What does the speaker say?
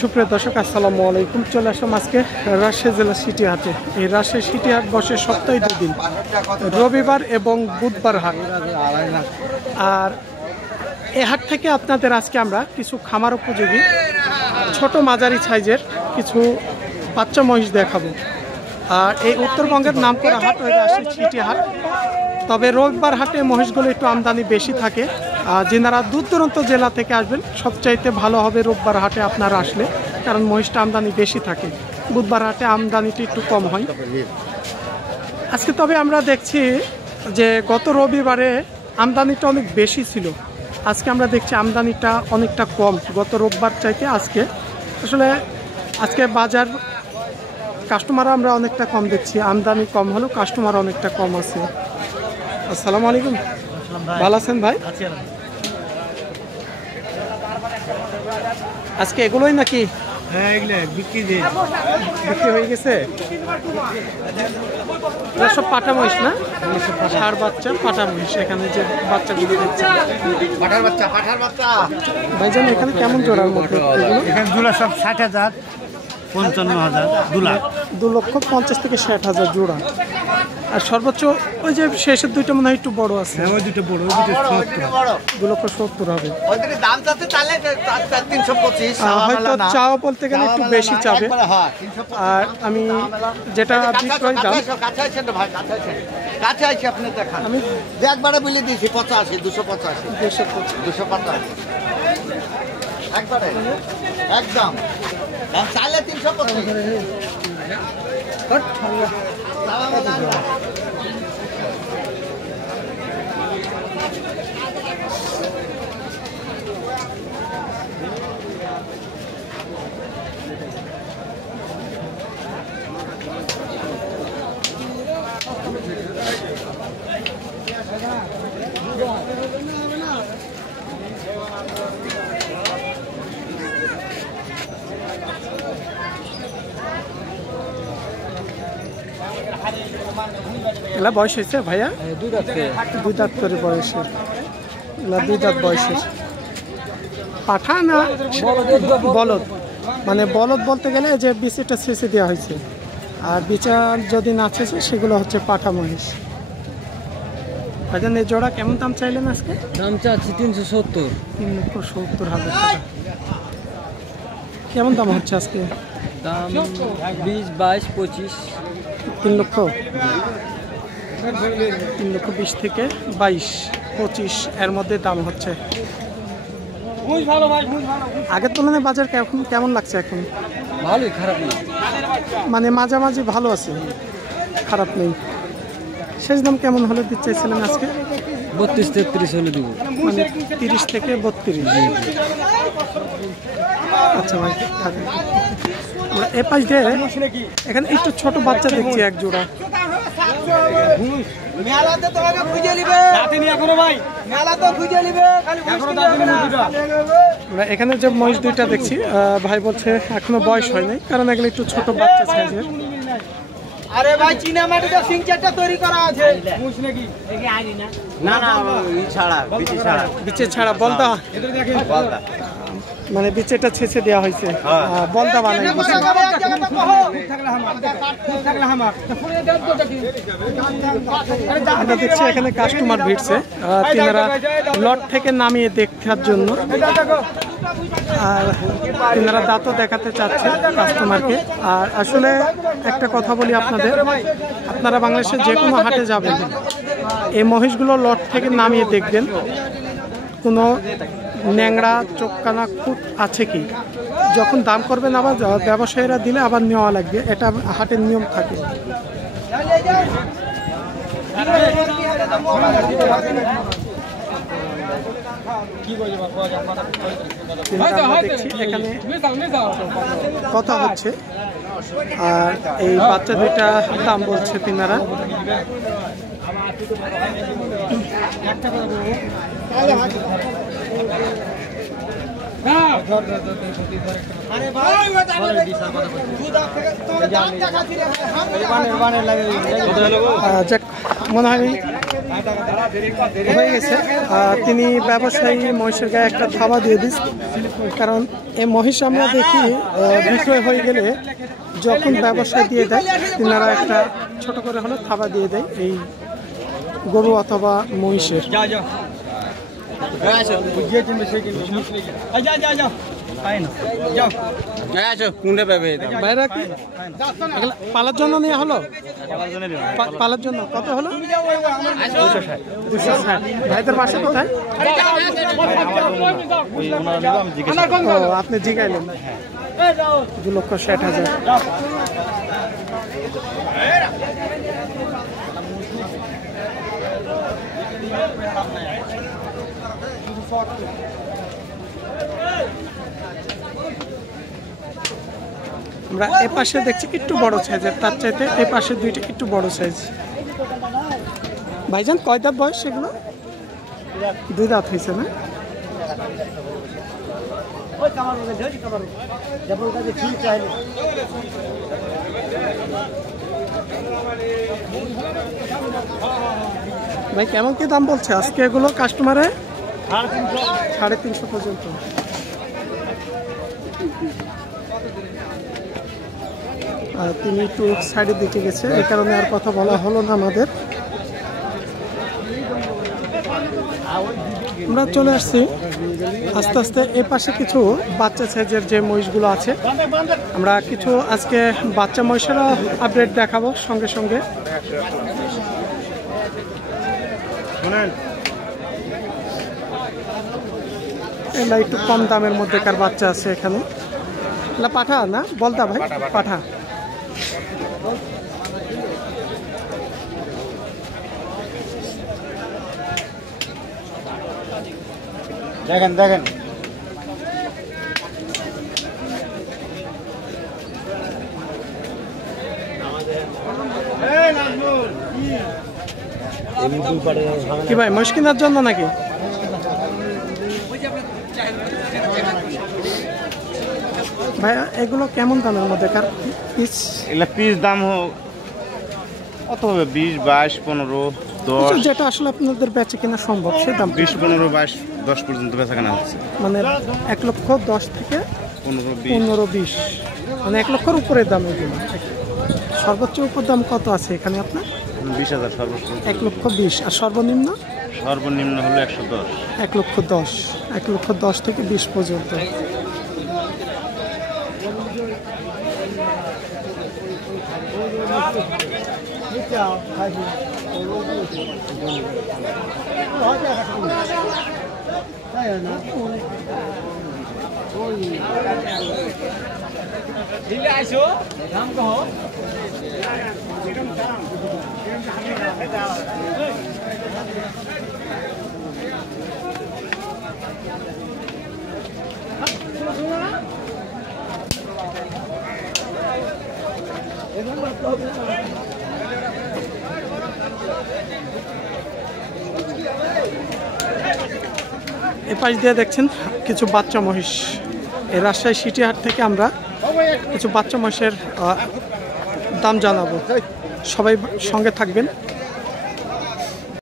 সুপ্রিয় দর্শক আসসালামু আলাইকুম। চলে আসলাম আজকে রাজশাহী জেলার সিটি হাটে। এই রাজশাহী সিটি হাট বসে সপ্তাহে 2 দিন, রবিবার এবং বুধবার হাট। আর এই হাট থেকে আপনাদের আজকে আমরা কিছু খামার উপযোগী ছোট মাঝারি সাইজের কিছু বাচ্চা মহিষ দেখাবো। আর এই উত্তরবঙ্গের নাম করা হাট ওই রাজশাহী সিটি হাট। তবে রবিবার হাটে মহিষগুলো একটু আমদানি বেশি থাকে। যেনারা দূর দূরান্ত জেলা থেকে আসবেন সবচাইতে ভালো হবে রোববার হাটে আপনারা আসলে, কারণ মহিষটা আমদানি বেশি থাকে। বুধবার হাটে আমদানিটি একটু কম হয়। আজকে তবে আমরা দেখছি যে গত রবিবারে আমদানিটা অনেক বেশি ছিল, আজকে আমরা দেখছি আমদানিটা অনেকটা কম গত রোববার চাইতে। আসলে আজকে বাজার কাস্টমার আমরা অনেকটা কম দেখছি, আমদানি কম হলেও কাস্টমার অনেকটা কম আছে। আসসালামু আলাইকুম, ভালো আছেন ভাই? আজকে এগুলোই নাকি? হ্যাঁ, এগুলো বিক্রি হয়ে গেছে। সব পাটা মহিষ না? ষাঁড় বাচ্চা পাটা মহিষ। এখানে যে বাচ্চাগুলো দেখছেন পাঠার বাচ্চা ভাইজান, এখানে কেমন জোড়ার মধ্যে? এখানে জোড়া সব 60,000, 55,000, 2,50,000 থেকে 60,000 জোড়া। আর সর্বোচ্চ ওই যে শেষের দুইটা মনে হয় একটু বড় আছে। ওই দুটো বড়, ওই দুটো 2,70,000 হবে। হয়তো চাওয়া বলতে গেলে একটু বেশি চাবে। আর আমি যেটা বিক্রয় দাম আমি একবারে বলে দিয়েছি 85, 285, 285 একবারে একদম চাইলে 325। এলা বয়স হয়েছে ভাইয়া? 2 দাঁত করে বয়সের। এলা 2 দাঁত বয়সের পাঠা না বলদ? মানে বলদ বলতে গেলে যে বিচিটা ছেঁচে দেওয়া হয়েছে, আর বিচার যদি না ছেঁচে সেগুলো হচ্ছে পাঠা মহিষ। ভাইজান, এই জোড়া কেমন দাম চাইলেন আজকে? দাম চাচ্ছি 370। 370,000 টাকা। কেমন দাম হচ্ছে আজকে? দাম 20, 22, 25। 3,20,000 থেকে 22-25 এর মধ্যে দাম হচ্ছে। আগের তুলনায় বাজার কেমন লাগছে এখন? ভালোই, খারাপ না, মানে মাঝামাঝি ভালো আছে, খারাপ নেই। শেষ দাম কেমন হলে দিতে চাইছিলেন আজকে? 32-33 হলে দিব। মানে 30 থেকে 32। আচ্ছা ভাই, আমরা এ পাশ দিয়ে এখানে একটু ছোট বাচ্চা দেখছি এক জোড়া। এখানে যে মহিষ দুইটা দেখছি, ভাই বলছে এখনো বয়স হয়নি, কারণ এগুলো একটু ছোট বাচ্চা সাইজের। আরে ভাই, চীনা মাটিটা সিং চারটা তৈরি করা আছে নাকি? না না, বিচে ছাড়া বলদা, মানে বিচেটা ছেঁচে দেওয়া হয়েছে, বলদা বানাই। আমরা দেখছি এখানে কাস্টমার ভিড়ছে, তিনারা লট থেকে নামিয়ে দেখার জন্য। আর তিনারা দাঁতও দেখাতে চাচ্ছে কাস্টমারকে। আর আসলে একটা কথা বলি আপনারা বাংলাদেশের যে কোনো হাটে যাবেন, এই মহিষগুলো লট থেকে নামিয়ে দেখবেন কোনো ন্যাংরা চোখকানা খুঁত আছে কি। যখন দাম করবেন আবার ব্যবসায়ীরা দিলে আবার নেওয়া লাগবে, এটা হাটের নিয়ম থাকে। দেখছি এখানে কথা হচ্ছে, আর এই বাচ্চা দুইটা দাম বলছে তিনারা। মনে হয় হয়ে গেছে। তিনি ব্যবসায়ী মহিষের গায়ে একটা থাবা দিয়ে দিস, কারণ এই মহিষ আমরা দেখি বিক্রয় হয়ে গেলে যখন ব্যবসায় দিয়ে দেয় তিনারা একটা ছোট করে হলে থাবা দিয়ে দেয় এই গরু অথবা মহিষের। পালার জন্য নেওয়া হলো, পালার জন্য কত হলো? 260। ভাইদের বাসা কোথায়? আপনি জিগাইলেন 2,60,000। আমরা এ পাশে দেখছি একটু বড় সাইজের, তার চাইতে এই পাশে দুইটা একটু বড় সাইজ। ভাইজান কয় দাঁত বয়স সেগুলো? 2 দাঁত হয়েছে না? ভাই কেমন কি দাম বলছে আজকে এগুলো কাস্টমারে? 350 পর্যন্ত। তিনি একটু সাইডের দিকে গেছে, এই কারণে আর কথা বলা হলো না আমাদের। আমরা চলে আসছি আস্তে আস্তে এ পাশে কিছু বাচ্চা সাইজের যে মহিষগুলো আছে, আমরা কিছু আজকে বাচ্চা মহিষেরও আপডেট দেখাবো সঙ্গে সঙ্গে। এলা একটু কম দামের মধ্যেকার বাচ্চা আছে এখানে। এলা পাঠা না বলতা ভাই? পাঠা। দেখেন দেখেন কি ভাই মহিষ কেনার জন্য নাকি? ভাইয়া এগুলো কেমন দামের মধ্যেকার পিস? এগুলা পিস দাম কত হবে? 20, 22, 15, 10। যেটা আসলে আপনাদের বেচে কেনা সম্ভব সে দাম। 20, 15, 22, 10 পর্যন্ত বেচা কেনা হচ্ছে। মানে 1,10,000 থেকে 15-20, মানে 1 লক্ষের উপরে দাম এগুলো। সর্বোচ্চ উপর দাম কত আছে এখানে আপনার? 20,000 সর্বোচ্চ। 1,20,000। আর সর্বনিম্ন? সর্বনিম্ন হলো 110। 1,10,000। 1,10,000 থেকে 20 পর্যন্ত। এপাশ দিয়ে দেখছেন কিছু বাচ্চা মহিষ। এই রাজশাহী সিটি হাট থেকে আমরা কিছু বাচ্চা মহিষের দাম জানাবো, সবাই সঙ্গে থাকবেন।